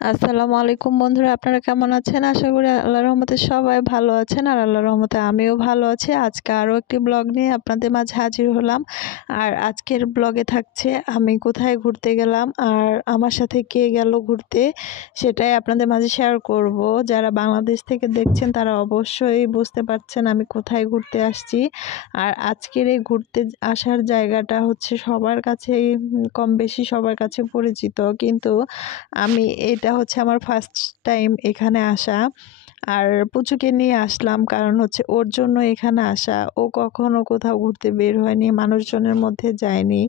আসসালামু আলাইকুম বন্ধুরা, আপনারা কেমন আছেন? আশা করি আল্লাহর রহমতে সবাই ভালো আছেন। আর আল্লাহর রহমতে আমিও ভালো আছি। আজকে আরও একটি ব্লগ নিয়ে আপনাদের মাঝে হাজির হলাম। আর আজকের ব্লগে থাকছে আমি কোথায় ঘুরতে গেলাম আর আমার সাথে কে গেল ঘুরতে, সেটাই আপনাদের মাঝে শেয়ার করব। যারা বাংলাদেশ থেকে দেখছেন তারা অবশ্যই বুঝতে পারছেন আমি কোথায় ঘুরতে আসছি। আর আজকের এই ঘুরতে আসার জায়গাটা হচ্ছে সবার কাছেই কম বেশি সবার কাছে পরিচিত, কিন্তু আমি এটা হচ্ছে আমার ফার্স্ট টাইম এখানে আসা। আর পুচুকে নিয়ে আসলাম কারণ হচ্ছে ওর জন্য এখানে আসা। ও কখনো কোথাও ঘুরতে বের হয়নি, মানুষজনের মধ্যে যায়নি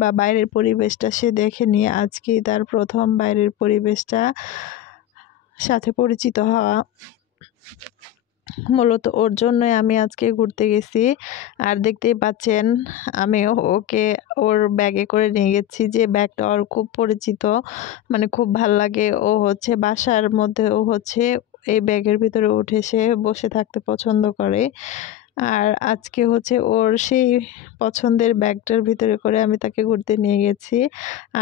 বা বাইরের পরিবেশটা সে দেখেনি। আজকেই তার প্রথম বাইরের পরিবেশটা সাথে পরিচিত হওয়া। মূলত ওর জন্যই আমি আজকে ঘুরতে গেছি। আর দেখতেই পাচ্ছেন আমি ওকে ওর ব্যাগে করে নিয়ে গেছি, যে ব্যাগটা ওর খুব পরিচিত, মানে খুব ভাল লাগে। ও হচ্ছে বাসার মধ্যে ও হচ্ছে এই ব্যাগের ভিতরে উঠে সে বসে থাকতে পছন্দ করে। আর আজকে হচ্ছে ওর সেই পছন্দের ব্যাগটার ভিতরে করে আমি তাকে ঘুরতে নিয়ে গেছি।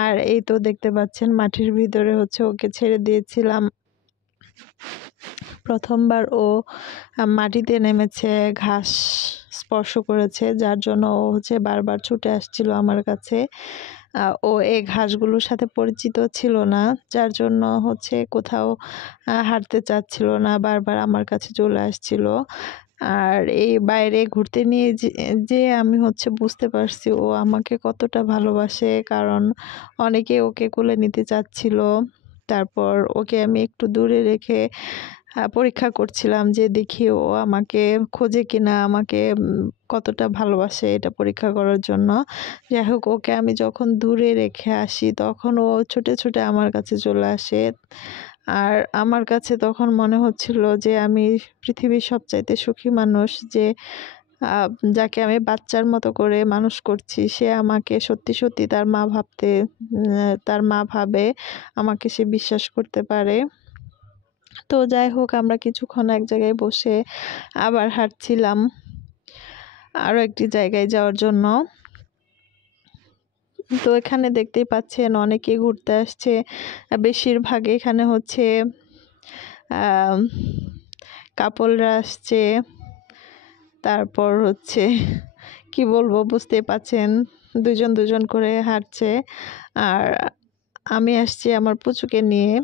আর এই তো দেখতে পাচ্ছেন মাঠের ভিতরে হচ্ছে ওকে ছেড়ে দিয়েছিলাম। প্রথমবার ও মাটিতে নেমেছে, ঘাস স্পর্শ করেছে, যার জন্য ও হচ্ছে বারবার ছুটে আসছিল আমার কাছে। ও এই ঘাসগুলোর সাথে পরিচিত ছিল না, যার জন্য হচ্ছে কোথাও হাঁটতে চাচ্ছিল না, বারবার আমার কাছে চলে আসছিল। আর এই বাইরে ঘুরতে নিয়ে যে আমি হচ্ছে বুঝতে পারছি ও আমাকে কতটা ভালোবাসে, কারণ অনেকে ওকে কোলে নিতে চাচ্ছিল। তারপর ওকে আমি একটু দূরে রেখে পরীক্ষা করছিলাম যে দেখি ও আমাকে খোঁজে কিনা, আমাকে কতটা ভালোবাসে, এটা পরীক্ষা করার জন্য। যাই হোক, ওকে আমি যখন দূরে রেখে আসি তখন ও ছুটে ছুটে আমার কাছে চলে আসে। আর আমার কাছে তখন মনে হচ্ছিল যে আমি পৃথিবীর সবচাইতে সুখী মানুষ, যে যাকে আমি বাচ্চার মতো করে মানুষ করছি সে আমাকে সত্যি সত্যি তার মা ভাবে, আমাকে সে বিশ্বাস করতে পারে। তো যাই হোক, আমরা কিছুক্ষণ এক জায়গায় বসে আবার হাঁটছিলাম আরও একটি জায়গায় যাওয়ার জন্য। তো এখানে দেখতেই পাচ্ছেন অনেকে ঘুরতে আসছে, বেশিরভাগ এখানে হচ্ছে কাপলরা আসছে। তারপর হচ্ছে কি বলবো, বুঝতেই পাচ্ছেন দুজন দুজন করে হাঁটছে। আর আমি আসছি আমার পুচুকে নিয়ে।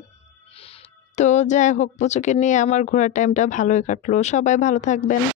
তো যাই হোক, পুচুকে নিয়ে আমার ঘোরার টাইমটা ভালোই কাটলো। সবাই ভালো থাকবেন।